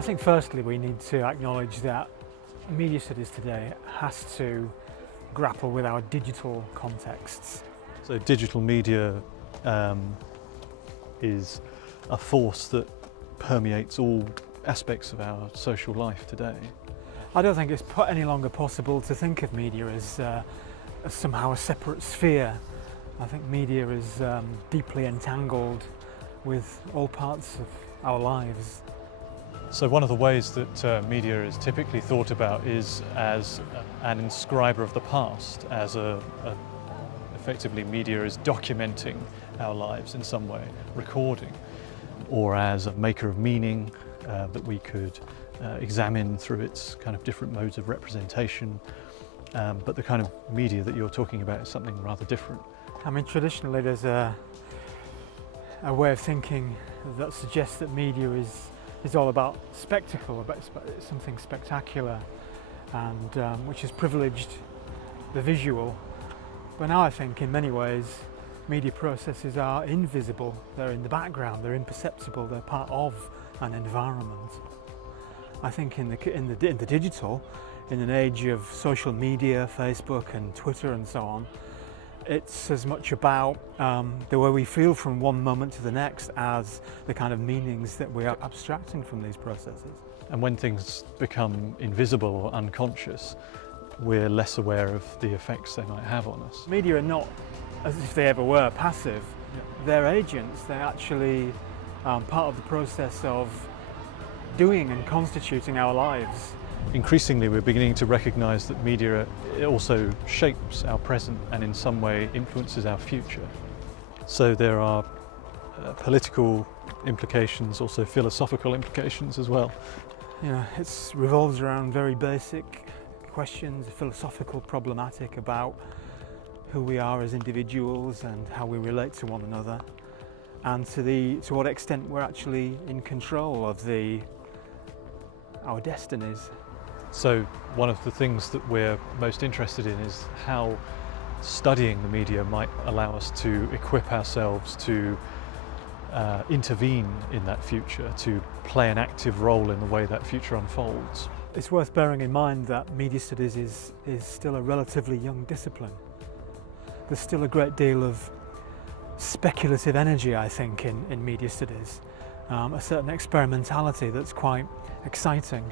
I think firstly we need to acknowledge that media studies today has to grapple with our digital contexts. So digital media is a force that permeates all aspects of our social life today. I don't think it's any longer possible to think of media as somehow a separate sphere. I think media is deeply entangled with all parts of our lives. So one of the ways that media is typically thought about is as an inscriber of the past, as effectively media is documenting our lives in some way, recording, or as a maker of meaning that we could examine through its kind of different modes of representation. But the kind of media that you're talking about is something rather different. I mean, traditionally there's a way of thinking that suggests that media is all about spectacle, about something spectacular, and which has privileged the visual. But now I think in many ways media processes are invisible, they're in the background, they're imperceptible, they're part of an environment. I think in the digital, in an age of social media, Facebook and Twitter and so on, it's as much about the way we feel from one moment to the next as the kind of meanings that we are abstracting from these processes. And when things become invisible or unconscious, we're less aware of the effects they might have on us. Media are not, as if they ever were, passive. They're agents. They're actually part of the process of doing and constituting our lives. Increasingly, we're beginning to recognise that media also shapes our present and in some way influences our future. So there are political implications, also philosophical implications as well. It revolves around very basic questions, a philosophical problematic about who we are as individuals and how we relate to one another, and to what extent we're actually in control of our destinies. So one of the things that we're most interested in is how studying the media might allow us to equip ourselves to intervene in that future, to play an active role in the way that future unfolds. It's worth bearing in mind that media studies is still a relatively young discipline. There's still a great deal of speculative energy, I think, in media studies, a certain experimentality that's quite exciting.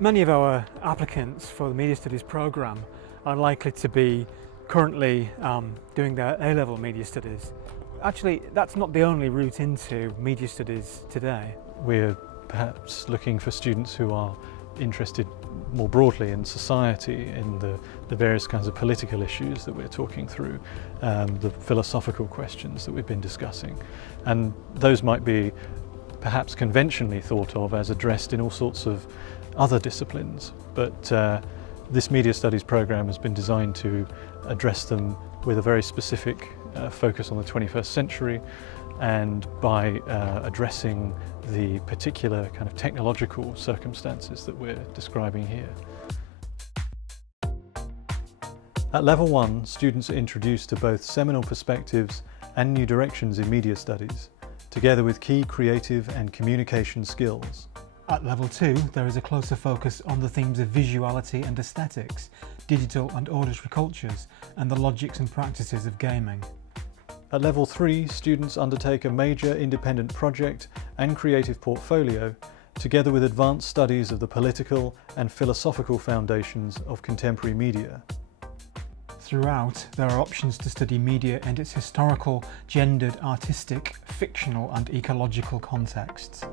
Many of our applicants for the Media Studies programme are likely to be currently doing their A-level media studies. Actually, that's not the only route into media studies today. We're perhaps looking for students who are interested more broadly in society, in the various kinds of political issues that we're talking through, the philosophical questions that we've been discussing. And those might be perhaps conventionally thought of as addressed in all sorts of other disciplines, but this media studies program has been designed to address them with a very specific focus on the 21st century, and by addressing the particular kind of technological circumstances that we're describing here. At Level 1, students are introduced to both seminal perspectives and new directions in media studies, together with key creative and communication skills. At Level 2, there is a closer focus on the themes of visuality and aesthetics, digital and auditory cultures, and the logics and practices of gaming. At Level 3, students undertake a major independent project and creative portfolio, together with advanced studies of the political and philosophical foundations of contemporary media. Throughout, there are options to study media and its historical, gendered, artistic, fictional and ecological contexts.